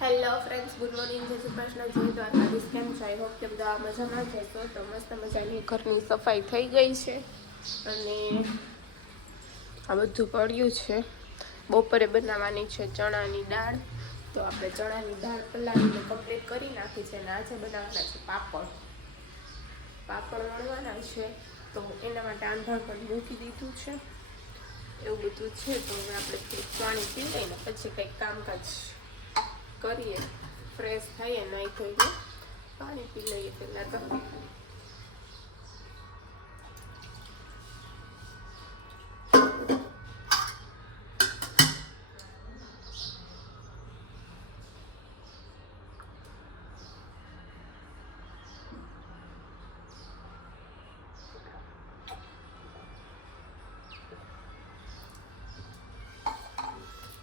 Hello friends, good morning, જય શ્રી કૃષ્ણ, જય દ્વારકાધીશ. કેમ છો? આઈ હોપ કે બધા મજામાં જ હશો. તો મસ્ત મજાની ઘરની સફાઈ થઈ ગઈ છે અને આ બધું પડ્યું છે. બપોરે બનાવવાની છે ચણાની દાળ. તો આપણે ચણાની દાળ પલાળીને કમ્પ્લીટ કરી નાખી છે અને આજે બનાવવાના છે પાપડ વણવાના છે. તો એના માટે આંધણ પણ મૂકી દીધું છે. એવું બધું છે. તો હવે આપણે પાણી પી લઈને પછી કંઈક કામકાજ કરીએ, ફ્રેશ થઈએ, નાહી ધોઈને પાણી પી લઈએ પહેલાં તો.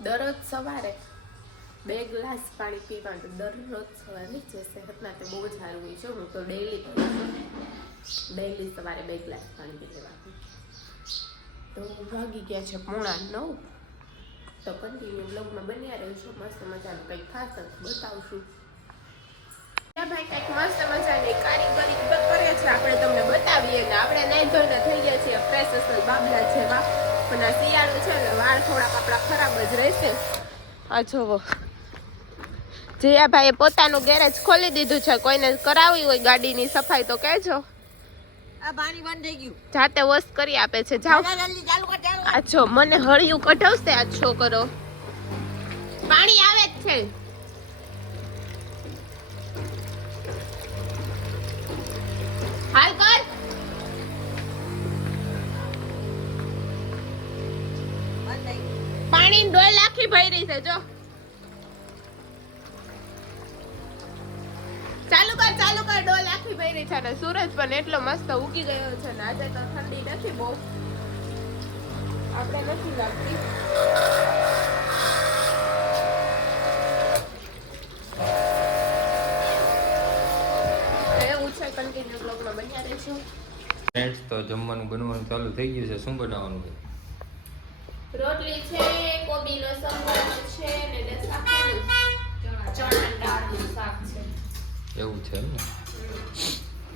દરરોજ સવારે 2 ગ્લાસ પાણી પીવાનું, દરરોજ સવારે જે સેહતના તે બહુ જ સારું હોય છે. હું તો ડેઈલી સવારે 2 ગ્લાસ પાણી પી લેવાનું. તો વાગી ગયા છે 8:45. તો કન્ટિન્યુ બ્લોગમાં બન્યા રહીશું. મસ્ત મજાનું કંઈક ખાસ બતાવશું. ભાઈ કંઈક મસ્ત મજાની કારીગરી કરે છે, આપણે તમને બતાવીએ ને. આપણે નહીં ધોઈને થઈ ગયા છીએ ફ્રેશ અસલ બાબલા જેવા. પણ આ શિયાળો છે ને વાળ થોડાક આપણા ખરાબ જ રહેશે. આ જોવો, જીયાભાઈએ પોતાનું ગેરેજ ખોલી દીધું છે. કોઈને કરાવી હોય ગાડીની સફાઈ તો કહેજો. આ પાણી બંધ થઈ ગયું, જાતે વોશ કરી આપે છે. જાઓ, આ જો મને હળિયું કઢાવશે આ છોકરો. પાણી આવે જ છે. હાલ કર. પાણી ડોલ આખી ભરી છે. જો ચાલુ કર ડોલ આખી ભરી છે. ને સૂરજ પણ એટલો મસ્ત ઉગી ગયો છે ને આજે તો ઠંડી નથી બહુ, આપણે નથી લાગતી. એવું છે, કન્ટિન્યુ બ્લોગમાં બન્યા રહેશું. ફ્રેન્ડ્સ, તો જમવાનું બનવાનું ચાલુ થઈ ગયું છે. શું બનાવવાનું છે? રોટલી છે, કોબીનો સંભાર છે ને ચણા દાળનું શાક છે. એવું છે ને?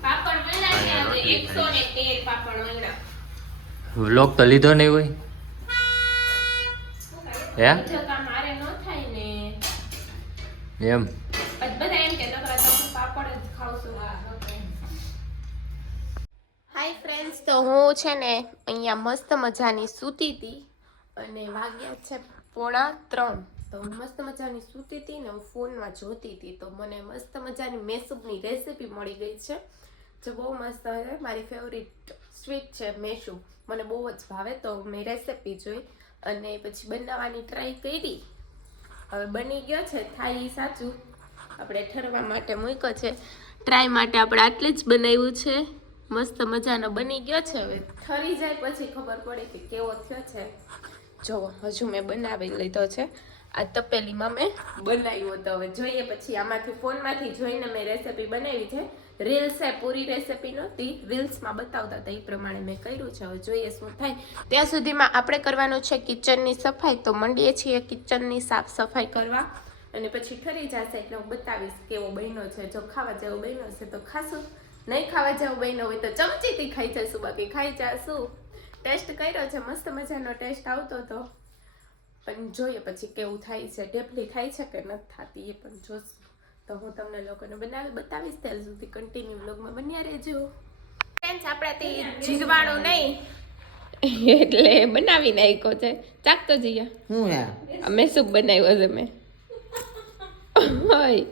પાપડ વણ્યા છે. 113 પાપડ વણ્યા. વ્લોગ તો લીધો નહીં હોય હે? બીજું કામ મારે ન થાય ને એમ બધા એમ કે નકરા તમે પાપડ જ ખાવશો. હાય ફ્રેન્ડ્સ, તો હું છે ને અહીંયા મસ્ત મજાની સૂતી હતી અને વાગ્યા છે 2:45. તો મસ્ત મજાની સૂતી હતી ને હું ફોનમાં જોતી હતી. તો મને મસ્ત મજાની મેસૂબની રેસીપી મળી ગઈ છે જે બહુ મસ્ત છે. મારી ફેવરિટ સ્વીટ છે મેસૂબ, મને બહુ જ ભાવે. તો મેં રેસીપી જોઈ અને પછી બનાવવાની ટ્રાય કરી. હવે બની ગયો છે. થાય સાચું આપણે ઠરવા માટે મૂક્યો છે. ટ્રાય માટે આપણે આટલી જ બનાવ્યું છે. મસ્ત મજાનો બની ગયો છે. હવે ઠરી જાય પછી ખબર પડે કે કેવો થયો છે. જો હજુ મેં બનાવી લીધો છે. આ તપેલીમાં મેં બનાવ્યો હતો. હવે જોઈએ પછી આમાંથી ફોનમાંથી જોઈને મેં રેસીપી બનાવી છે. રીલ્સ છે, પૂરી રેસીપી નહોતી, રીલ્સમાં બતાવતા હતા એ પ્રમાણે મેં કર્યું છે. હવે જોઈએ શું થાય. ત્યાં સુધીમાં આપણે કરવાનું છે કિચનની સફાઈ. તો મંડીએ છીએ કિચનની સાફ સફાઈ કરવા અને પછી ઠરી જશે એટલે હું બતાવીશ કેવો બન્યો છે. જો ખાવા જેવો બન્યો છે તો ખાશું, નહીં ખાવા જેવો બન્યો હોય તો ચમચીથી ખાઈ જશું, બાકી ખાઈ જશું. ટેસ્ટ કર્યો છે, મસ્ત મજાનો ટેસ્ટ આવતો હતો. પણ જોઈએ પછી કેવું થાય છે, ઢેફલી થાય છે કે નથી થતી એ પણ જોશું. તો હું તમને લોકોને બનાવી બતાવીશ. ત્યાં સુધી કન્ટિન્યુ વ્લોગમાં બન્યા રહેજો. ફ્રેન્ડ્સ, આપણાથી જીરવાણું નહીં એટલે બનાવી નાખ્યો છે. ચાકતો જઈએ હું આ મેસૂબ બનાવ્યો છે મેં. હોય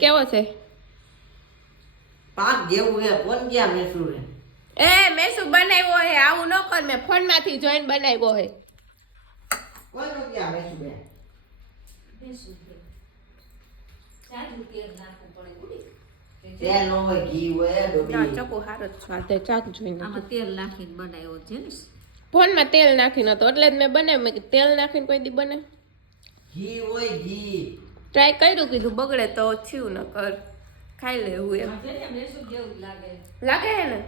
કેવો છે? પાક જેવું હે. કોણ ગયા મેસૂર હે? મેસૂબ બનાવ્યો હે. આવું ન કર, મેં ફોનમાંથી જોઈને બનાવ્યો હે. કોણ ગયા મેસૂર હે? તેલ નો હોય, ઘી હોય, ડોબી. ચકુ હારો જ સ્વાદ ચાક જોઈને. આમાં તેલ નાખીને બનાવ્યો છે ને. ફોનમાં તેલ નાખીને હતો એટલે જ મેં બનાવ્યું. મેં કીધું તેલ નાખીને કોઈ દી બને. ઘી હોય, ઘી. ટ્રાય કર્યું, કીધું બગડે તો થયું, ન કર ખાઈ લેવું એમ લાગે હે ને.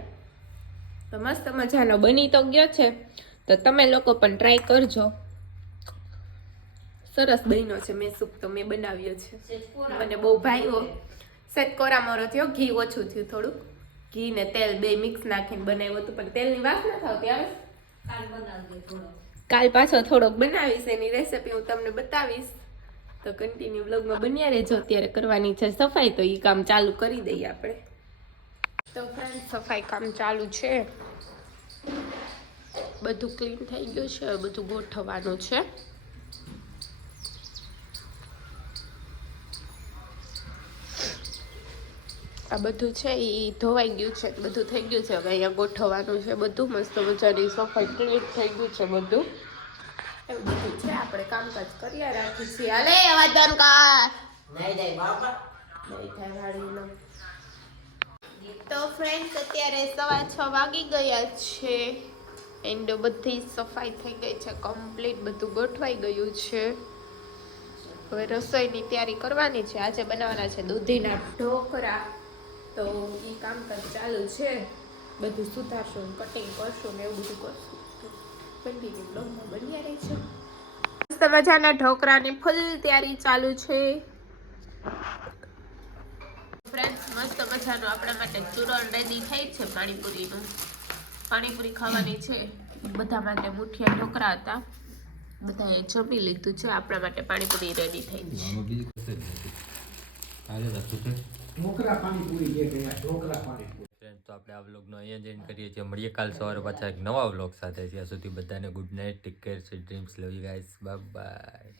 તો મસ્ત મજાનો બની તો ગયો છે. તો તમે લોકો પણ ટ્રાય કરજો. સરસ બન્યો છે. મેં સૂપ તો મેં બનાવ્યો છે. મને બહુ ભાવ્યો. સેજ કોરામોરો થયો, ઘી ઓછું થયું થોડુંક. ઘી ને તેલ બે મિક્સ નાખીને બનાવ્યું હતું, પણ તેલની વાસના થાવતી આવે. કાલ પાછો થોડોક બનાવીશ, એની રેસીપી હું તમને બતાવીશ. તો કન્ટિન્યુ બ્લોગમાં બન્યા રહેજો. અત્યારે કરવાની છે સફાઈ, તો એ કામ ચાલુ કરી દઈએ આપણે. તો ફ્રેન્ડ, સફાઈ કામ ચાલુ છે. બધું ક્લીન થઈ ગયું છે, હવે બધું ગોઠવવાનું છે. આ બધું છે એ ધોવાઈ ગયું છે, બધું થઈ ગયું છે. હવે અહીંયા ગોઠવવાનું છે બધું. મસ્ત મજાની સફાઈ ક્લીન થઈ ગયું છે બધું. એવું બધું છે, આપણે કામકાજ કર્યા રાખી છીએ. હાલે અવાજ બંધ કર. નહીં જાય બાપા. નહીં થાય વાળીનો. તો ફ્રેન્ડ્સ, અત્યારે 6:15 વાગી ગયા છે. એન્ડ બધી સફાઈ થઈ ગઈ છે કમ્પ્લીટ, બધું ગોઠવાઈ ગયું છે. હવે રસોઈની તૈયારી કરવાની છે. આજે બનાવવાના છે દૂધીના ઢોકળા. તો એ કામકાજ ચાલુ છે. બધું સુધારશું, કટિંગ કરશું ને એવું બધું કરશું. કન્ટિન્યુ બ્લોગમાં બન્યા રહી છે. મસ્ત મજાના ઢોકળાની ફૂલ તૈયારી ચાલુ છે. ફ્રેન્ડ્સ, મસ્ત મજાનું આપણા માટે ચૂરણ રેડી થઈ છે પાણીપુરીનું. પાણીપુરી ખાવાની છે. બધા માટે મુઠિયા ઢોકળા હતા, બધાએ જમી લીધું છે. આપણા માટે પાણીપુરી રેડી થઈ છે. ઢોકળા પાણીપુરી જે ગયા ઢોકળા પાણીપુરી. ફ્રેન્ડ, તો આપણે આ વ્લોગનો અહીંયા જ એન્ડ કરીએ છીએ. મળીએ કાલ સવારે પાછા એક નવા વ્લોગ સાથે. ત્યાં સુધી બધાને good night, take care, sweet dreams, love you guys, bye bye.